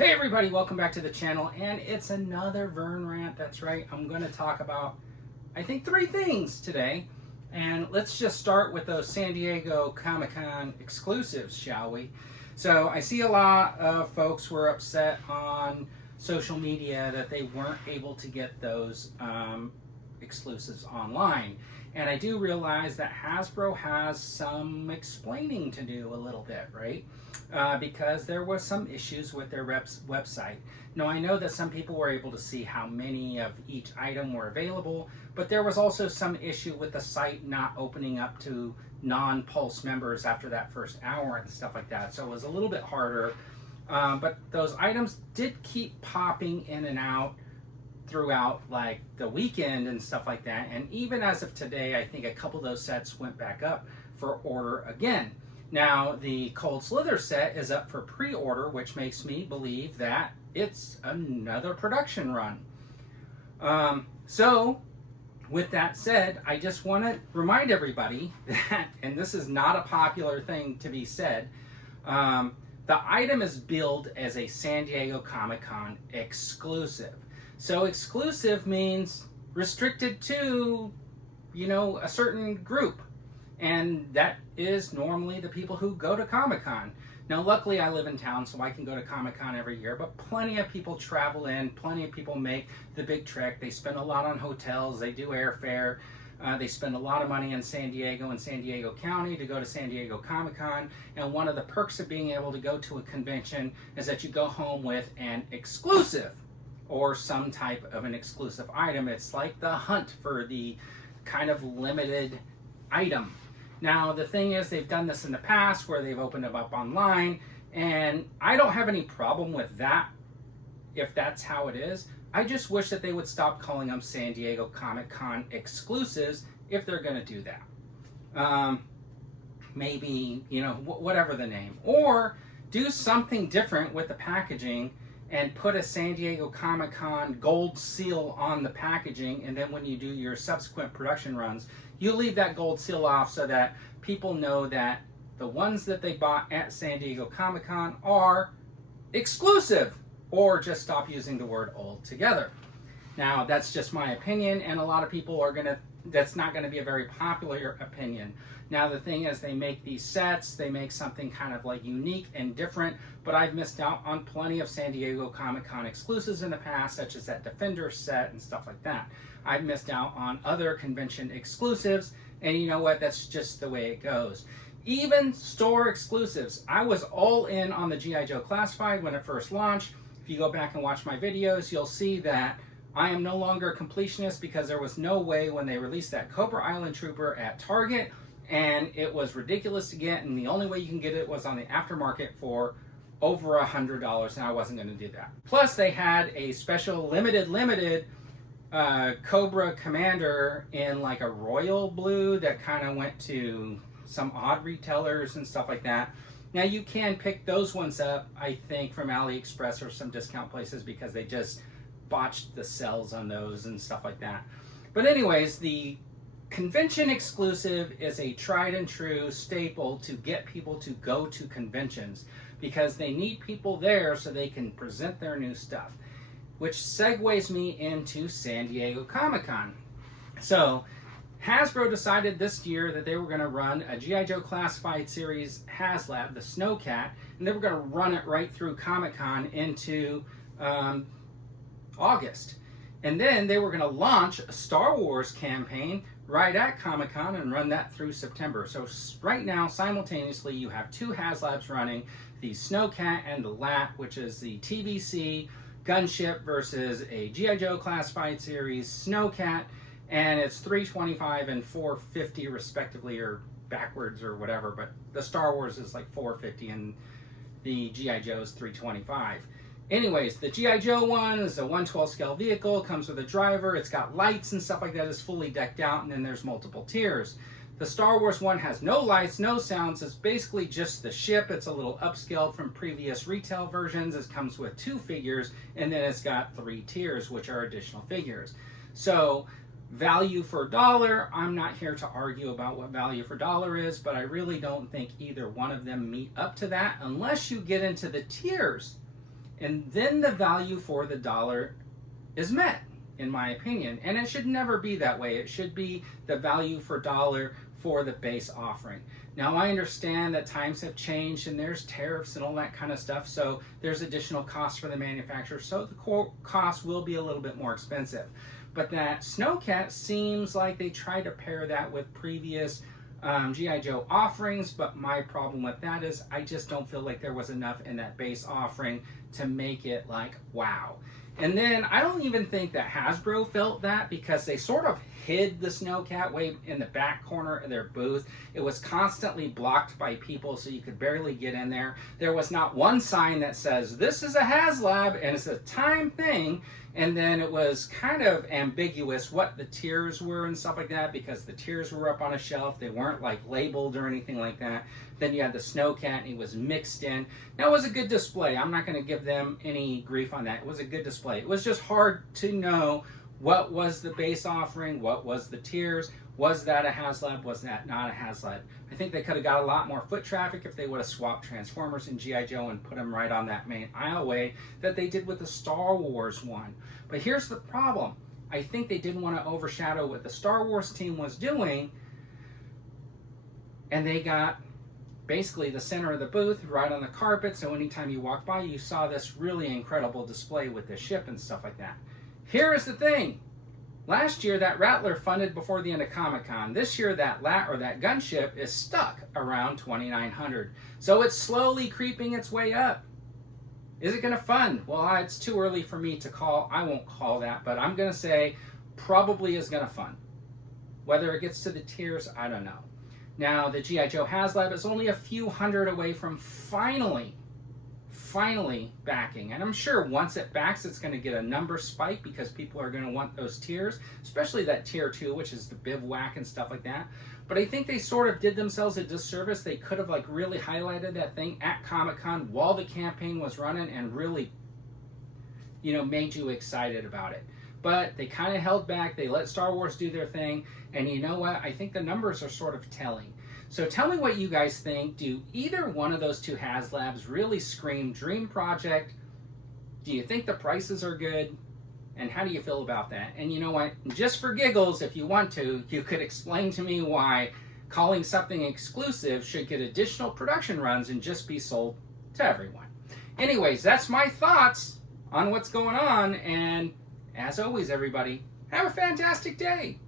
Hey everybody, welcome back to the channel, and it's another Vern rant. That's right, I'm going to talk about, I think, 3 things today. And let's just start with those San Diego Comic-Con exclusives, shall we? So I see a lot of folks were upset on social media that they weren't able to get those exclusives online. And I do realize that Hasbro has some explaining to do a little bit, right? Because there was some issues with their website. Now, I know that some people were able to see how many of each item were available, but there was also some issue with the site not opening up to non-Pulse members after that first hour and stuff like that. So it was a little bit harder. But those items did keep popping in and out throughout like the weekend and stuff like that. And even as of today, I think a couple of those sets went back up for order again. Now, the Cold Slither set is up for pre-order, which makes me believe that it's another production run. So, with that said, I just want to remind everybody that, and this is not a popular thing to be said, the item is billed as a San Diego Comic-Con exclusive. So exclusive means restricted to, a certain group. And that is normally the people who go to Comic-Con. Now, luckily, I live in town, so I can go to Comic-Con every year, but plenty of people travel in, plenty of people make the big trek. They spend a lot on hotels, they do airfare, they spend a lot of money in San Diego and San Diego County to go to San Diego Comic-Con, and one of the perks of being able to go to a convention is that you go home with an exclusive, or some type of an exclusive item. It's like the hunt for the kind of limited item. Now, the thing is, they've done this in the past where they've opened them up online, and I don't have any problem with that if that's how it is. I just wish that they would stop calling them San Diego Comic-Con exclusives if they're going to do that. Maybe, whatever the name. Or do something different with the packaging and put a San Diego Comic-Con gold seal on the packaging, and then when you do your subsequent production runs, you leave that gold seal off so that people know that the ones that they bought at San Diego Comic-Con are exclusive, or just stop using the word altogether. Now, that's just my opinion, and a lot of people are that's not gonna be a very popular opinion. Now, the thing is, they make these sets, they make something kind of like unique and different, but I've missed out on plenty of San Diego Comic-Con exclusives in the past, such as that Defender set and stuff like that. I've missed out on other convention exclusives, and you know what, that's just the way it goes. Even store exclusives. I was all in on the Gijoe Classified when it first launched. If you go back and watch my videos, you'll see that I am no longer a completionist because there was no way when they released that Cobra Island Trooper at Target, and it was ridiculous to get, and the only way you can get it was on the aftermarket for over $100, and I wasn't going to do that. Plus, they had a special limited Cobra Commander in like a royal blue that kind of went to some odd retailers and stuff like that. Now, you can pick those ones up, I think, from AliExpress or some discount places because they just botched the sales on those and stuff like that. But anyways, the convention exclusive is a tried and true staple to get people to go to conventions because they need people there so they can present their new stuff, which segues me into San Diego Comic-Con. So, Hasbro decided this year that they were going to run a Gijoe Classified series HasLab, the Snowcat, and they were going to run it right through Comic-Con into August. And then they were going to launch a Star Wars campaign right at Comic-Con and run that through September. So right now, simultaneously, you have 2 HasLabs running, the Snowcat and the LAAT, which is the TVC Gunship versus a Gijoe Classified series Snowcat, and it's $325 and $450 respectively, or backwards or whatever, but the Star Wars is like $450 and the G.I. Joe is $325. Anyways, the G.I. Joe one is a 1/12 scale vehicle, comes with a driver, it's got lights and stuff like that, it's fully decked out, and then there's multiple tiers. The Star Wars one has no lights, no sounds, it's basically just the ship. It's a little upscaled from previous retail versions. It comes with 2 figures, and then it's got 3 tiers, which are additional figures. So, value for dollar, I'm not here to argue about what value for dollar is, but I really don't think either one of them meet up to that unless you get into the tiers. and then the value for the dollar is met, in my opinion. And it should never be that way. It should be the value for dollar for the base offering. Now, I understand that times have changed and there's tariffs and all that kind of stuff, so there's additional costs for the manufacturer, so the cost will be a little bit more expensive. But that Snowcat seems like they tried to pair that with previous G.I. Joe offerings, but my problem with that is I just don't feel like there was enough in that base offering to make it like, wow. And then I don't even think that Hasbro felt that, because they sort of hid the Snowcat way in the back corner of their booth. It was constantly blocked by people, so you could barely get in there. There was not one sign that says, this is a HasLab and it's a time thing. And then it was kind of ambiguous what the tiers were and stuff like that, because the tiers were up on a shelf. They weren't like labeled or anything like that. Then you had the Snowcat and it was mixed in. Now, it was a good display. I'm not going to give them any grief on that. It was a good display. It was just hard to know what was the base offering, what was the tiers, was that a HasLab, was that not a HasLab. I think they could have got a lot more foot traffic if they would have swapped Transformers and G.I. Joe and put them right on that main aisleway that they did with the Star Wars one. But here's the problem. I think they didn't want to overshadow what the Star Wars team was doing, and they got basically the center of the booth right on the carpet, so anytime you walk by, you saw this really incredible display with the ship and stuff like that. Here is the thing. Last year, that Rattler funded before the end of Comic-Con. This year, that LAAT, or that gunship, is stuck around $2,900. So it's slowly creeping its way up. Is it going to fund? Well, it's too early for me to call. I won't call that, but I'm going to say probably is going to fund. Whether it gets to the tiers, I don't know. Now, the G.I. Joe HasLab is only a few hundred away from finally backing. And I'm sure once it backs, it's going to get a number spike, because people are going to want those tiers, especially that tier 2, which is the bivouac and stuff like that. But I think they sort of did themselves a disservice. They could have like really highlighted that thing at Comic-Con while the campaign was running and really, you know, made you excited about it. But they kind of held back. They let Star Wars do their thing. And you know what? I think the numbers are sort of telling. So tell me what you guys think. Do either one of those two HasLabs really scream dream project? Do you think the prices are good? And how do you feel about that? And you know what? Just for giggles, if you want to, you could explain to me why calling something exclusive should get additional production runs and just be sold to everyone. Anyways, that's my thoughts on what's going on. And as always, everybody, have a fantastic day.